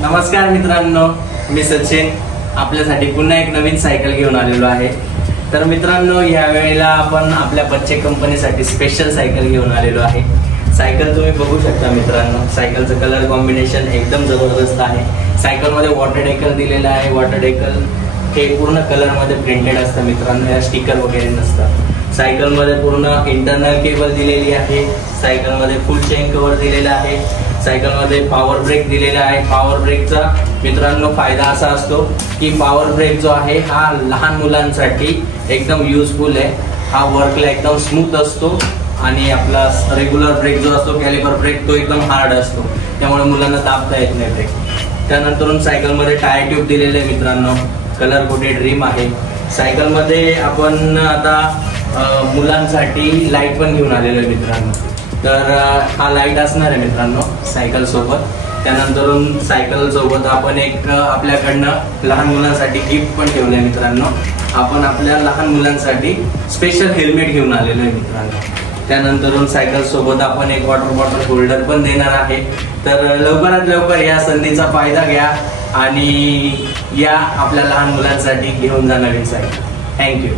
नमस्कार मित्रांनो, मी सचिन आपल्यासाठी पुन्हा एक नवीन सायकल घेऊन आलेलो आहे। तर मित्रांनो, या वेळेला आपण आपल्या बच्चे कंपनीसाठी स्पेशल सायकल घेऊन आलेलो आहे। सायकल तुम्ही बघू शकता मित्रांनो, सायकलचं कलर कॉम्बिनेशन एकदम जबरदस्त आहे। सायकल मध्ये वॉटर डेकल दिलेला आहे। वॉटर डेकल हे पूर्ण कलर मध्ये प्रिंटेड असतं मित्रांनो, या स्टिकर वगैरे नसतं। सायकल मध्ये पूर्ण इंटरनल केबल दिलेली आहे। सायकल मध्ये फुल चेन कव्हर दिलेला आहे। सायकल मध्ये पॉवर ब्रेक दिलेला आहे। पॉवर ब्रेकचा मित्रांनो फायदा असा असतो की पॉवर ब्रेक जो आहे हा लहान मुलांसाठी एकदम युजफुल आहे। हा वर्कला एकदम स्मूथ असतो आणि आपला रेग्युलर ब्रेक जो असतो कॅलिपर ब्रेक तो एकदम हार्ड असतो, त्यामुळे मुलांना दाबता येत नाही ब्रेक। त्यानंतर सायकल मध्ये टायर ट्यूब दिलेले आहे मित्रांनो, कलर कोटेड रिम आहे। सायकल मध्ये आपण आता मुलांसाठी लाईट पण घेऊन आलेलो आहे मित्रांनो। तर हा लाईट असणार आहे मित्रांनो सायकल सोबत। त्यानंतर सायकल सोबत आपण एक आपल्याकडनं लहान मुलांसाठी गिफ्ट पण ठेवलंय मित्रांनो। आपण आपल्या लहान मुलांसाठी स्पेशल हेल्मेट घेऊन आलेलो आहे मित्रांनो। त्यानंतर सायकल सोबत आपण एक वॉटर बॉटल होल्डर पण देणार आहे। तर लवकरात लवकर या संधीचा फायदा घ्या आणि या आपल्या लहान मुलांसाठी घेऊन जा नवीन सायकल। थँक्यू।